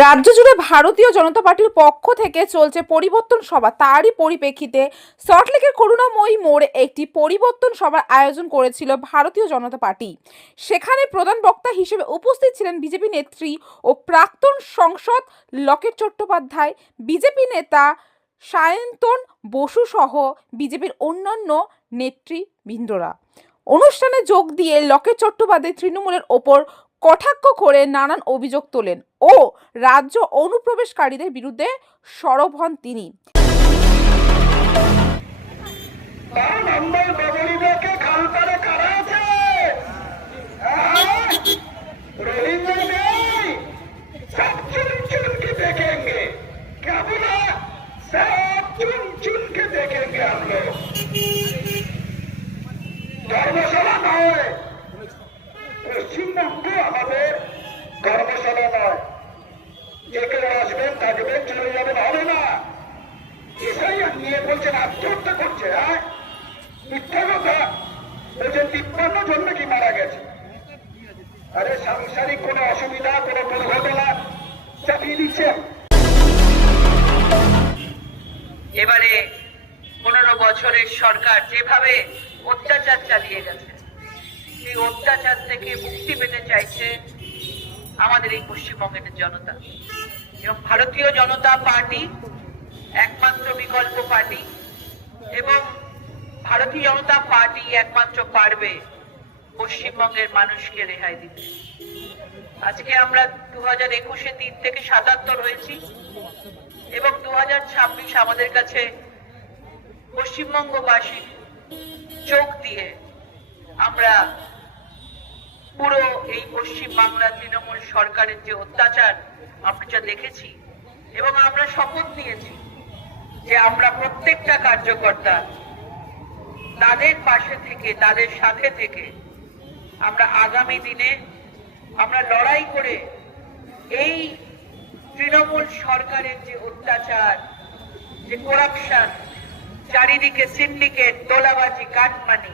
রাজ্য জুড়ে ভারতীয় জনতা পার্টির পক্ষ থেকে চলছে পরিবর্তন সভা। তারই পরিপ্রেক্ষিতে সল্টলেকের করুণাময়ী মোড়ে একটি পরিবর্তন সভার আয়োজন করেছিল ভারতীয় জনতা পার্টি। সেখানে প্রধান বক্তা হিসেবে উপস্থিত ছিলেন বিজেপি নেত্রী ও প্রাক্তন সাংসদ লকেট চট্টোপাধ্যায়, বিজেপি নেতা সায়ন্তন বসু সহ বিজেপির অন্যান্য নেতৃবৃন্দরা। অনুষ্ঠানে যোগ দিয়ে লকেট চট্টোপাধ্যায় তৃণমূলের ওপর কটাক্ষ করে নানান অভিযোগ তোলেন ও রাজ্য অনুপ্রবেশকারীদের বিরুদ্ধে সরব হন তিনি। ধর্মশালা নয়, পশ্চিমবঙ্গ আমাদের ধর্মশালা নয়। যে কেউ আসবেন থাকবেন চলে যাবেন, হবে না। এসআই নিয়ে বলছেন আত্মহত্যা করছে। হ্যাঁ, মিথ্যা কথা বলছেন। 53 জন নাকি মারা গেছে। আরে সাংসারিক কোনো অসুবিধা, কোনো দুর্ঘটনা চাপিয়ে দিচ্ছে। এবারে 15 বছরের সরকার যেভাবে অত্যাচার চালিয়ে গেছে, সেই অত্যাচার থেকে মুক্তি পেতে চাইছে আমাদের এই পশ্চিমবঙ্গের জনতা, এবং ভারতীয় জনতা পার্টি একমাত্র বিকল্প পার্টি, এবং ভারতীয় জনতা পার্টি একমাত্র পারবে পশ্চিমবঙ্গের মানুষকে রেহাই দিতে। আজকে আমরা 2021-এ 3 থেকে 77 হয়েছি, এবং 2026 আমাদের কাছে পশ্চিমবঙ্গবাসীর চোখ দিয়ে আমরা পুরো এই পশ্চিম বাংলা তৃণমূল সরকারের যে অত্যাচার আমরা যা দেখেছি, এবং আমরা শপথ নিয়েছি যে আমরা প্রত্যেকটা কার্যকর্তা তাদের পাশে থেকে, তাদের সাথে থেকে আমরা আগামী দিনে আমরা লড়াই করে এই তৃণমূল সরকারের যে অত্যাচার, যে করাপশন, চারিদিকে সিন্ডিকেট, তোলাবাজি, কাটমানি,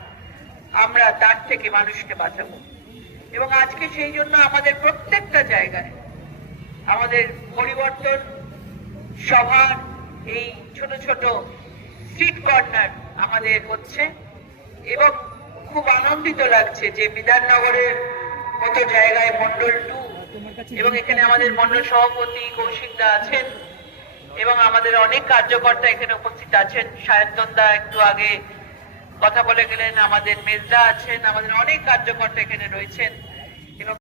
আমরা তার থেকে মানুষকে বাঁচাবো। এবং আজকে সেই জন্য আমাদের প্রত্যেকটা জায়গায় আমাদের পরিবর্তন সভার এই ছোট ছোট স্ট্রিট কর্নার আমাদের হচ্ছে, এবং খুব আনন্দিত লাগছে যে বিধাননগরের মতো জায়গায় মন্ডল 2, এবং এখানে আমাদের মন্ডল সভাপতি কৌশিক দা আছেন, এবং আমাদের অনেক কার্যকর্তা এখানে উপস্থিত আছেন। সায়ন্তন দা একটু আগে কথা বলে গেলেন, আমাদের মেজদা আছেন, আমাদের অনেক কার্যকর্তা এখানে রয়েছেন।